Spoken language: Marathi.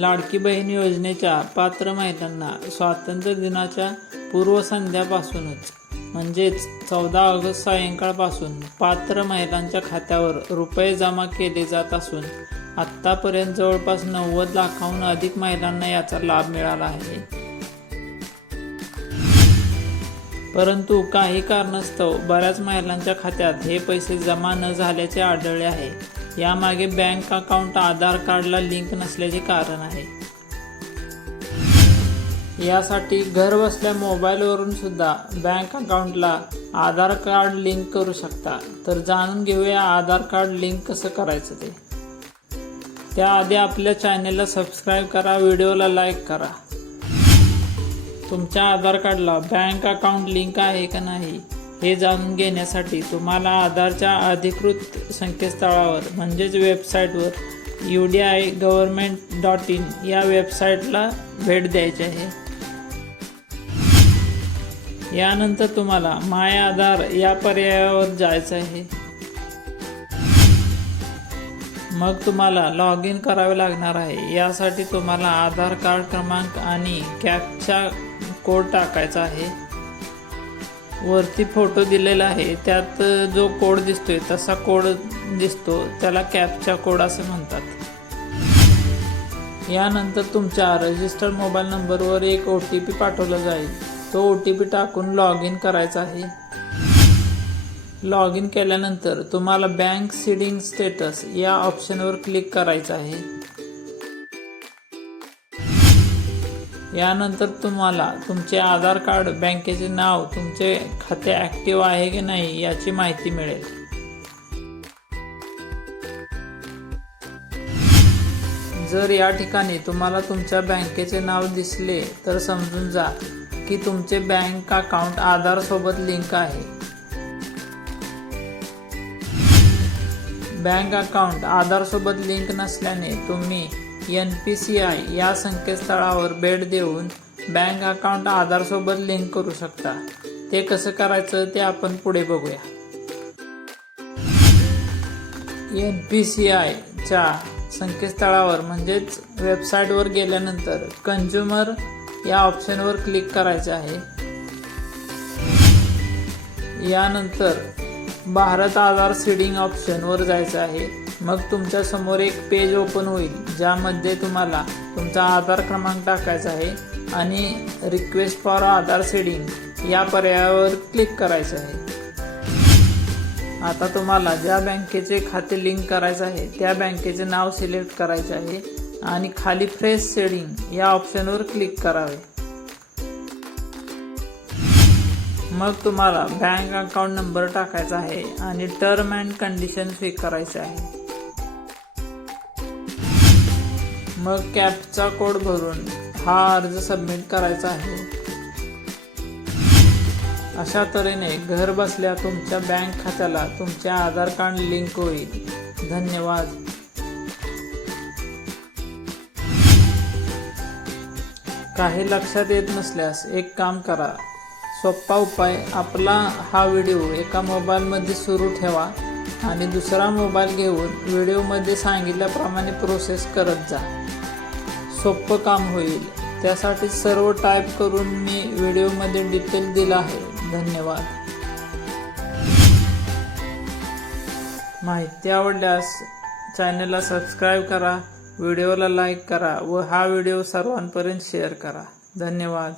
लाडकी बहीण योजनेच्या पात्र महिलांना स्वातंत्र्य दिनाच्या पूर्वसंध्यापासूनच म्हणजेच चौदा ऑगस्ट सायंकाळपासून पात्र महिलांच्या खात्यावर रुपये जमा केले जात असून आत्तापर्यंत जवळपास नव्वद लाखाहून अधिक महिलांना याचा लाभ मिळाला आहे. परंतु काही कारणास्तव बऱ्याच महिलांच्या खात्यात हे पैसे जमा न झाल्याचे आढळले आहे. यामागे बँक अकाउंट आधार कार्डला लिंक नसल्याचे कारण आहे. यासाठी घर बसल्या मोबाईलवरून सुद्धा बँक अकाउंटला आधार कार्ड लिंक करू शकता. तर जाणून घेऊया आधार कार्ड लिंक कसं करायचं ते. त्याआधी आपल्या चॅनेलला सबस्क्राईब करा व्हिडिओला लाईक करा. तुमच्या आधार कार्डला बँक अकाउंट लिंक आहे का नाही? हे जाणून घेण्यासाठी तुम्हाला आधारच्या अधिकृत संकेतस्थळावर म्हणजेच वेबसाईटवर U D I government dot in या वेबसाईटला भेट द्यायची आहे. यानंतर तुम्हाला माय आधार या पर्यायावर जायचं आहे. मग तुम्हाला लॉग इन करावे लागणार आहे. यासाठी तुम्हाला आधार कार्ड क्रमांक आणि कॅपचा कोड टाकायचा आहे. वरती फोटो दिलेला आहे. त्यात जो कोड दिसतोय तसा कोड दिसतो. त्याला कॅपचा कोड असे म्हणतात. यानंतर तुमच्या रजिस्टर्ड मोबाईल नंबरवर एक ओ टी पी पाठवला जाईल. तो ओ टी पी टाकून लॉग इन करायचा आहे. लॉग इन केल्यानंतर तुम्हाला बँक सीडिंग स्टेटस या ऑप्शनवर क्लिक करायचं आहे. यानंतर तुम्हाला तुमचे आधार कार्ड बँकेचे नाव तुमचे खाते ॲक्टिव्ह आहे की नाही याची माहिती मिळेल. जर या ठिकाणी तुम्हाला तुमच्या बँकेचे नाव दिसले तर समजून जा की तुमचे बँक अकाउंट आधारसोबत लिंक आहे. बँक अकाउंट आधारसोबत लिंक नसल्याने तुम्ही एन पी सी आय या संकेतस्थळावर भेट देऊन बँक अकाउंट आधारसोबत लिंक करू शकता. ते कसं करायचं ते आपण पुढे बघूया. एन पी सी आयच्या संकेतस्थळावर म्हणजेच वेबसाईटवर गेल्यानंतर कंझ्युमर या ऑप्शनवर क्लिक करायचे आहे. यानंतर भारत आधार सीडिंग ऑप्शनवर जायचं आहे. मग तुमच्यासमोर एक पेज ओपन होईल ज्यामध्ये तुम्हाला तुमचा आधार क्रमांक टाकायचा आहे आणि रिक्वेस्ट फॉर आधार सेडिंग या पर्यायावर क्लिक करायचं आहे. आता तुम्हाला ज्या बँकेचे खाते लिंक करायचं आहे त्या बँकेचे नाव सिलेक्ट करायचे आहे आणि खाली फ्रेश सेडिंग या ऑप्शनवर क्लिक करावे. मग तुम्हाला बँक अकाउंट नंबर टाकायचा आहे आणि टर्म अँड कंडिशन स्वीकारायचे आहे. मग कॅपचा कोड भरून हा अर्ज सबमिट करायचा आहे. अशा तऱ्हेने घर बसल्या तुमच्या बँक खात्याला तुमचे आधार कार्ड लिंक होईल. धन्यवाद. काही लक्षात येत नसल्यास एक काम करा. सोपा उपाय आपला हा व्हिडिओ एका मोबाईलमध्ये सुरू ठेवा. आणि दुसरा मोबाईल घेऊन व्हिडिओमध्ये सांगितल्याप्रमाणे प्रोसेस करत जा. सोपं काम होईल. त्यासाठी सर्व टाईप करून मी व्हिडिओमध्ये डिटेल दिला आहे. धन्यवाद. माहिती आवडल्यास चॅनलला सबस्क्राईब करा व्हिडिओला लाईक करा व हा व्हिडिओ सर्वांपर्यंत शेअर करा. धन्यवाद.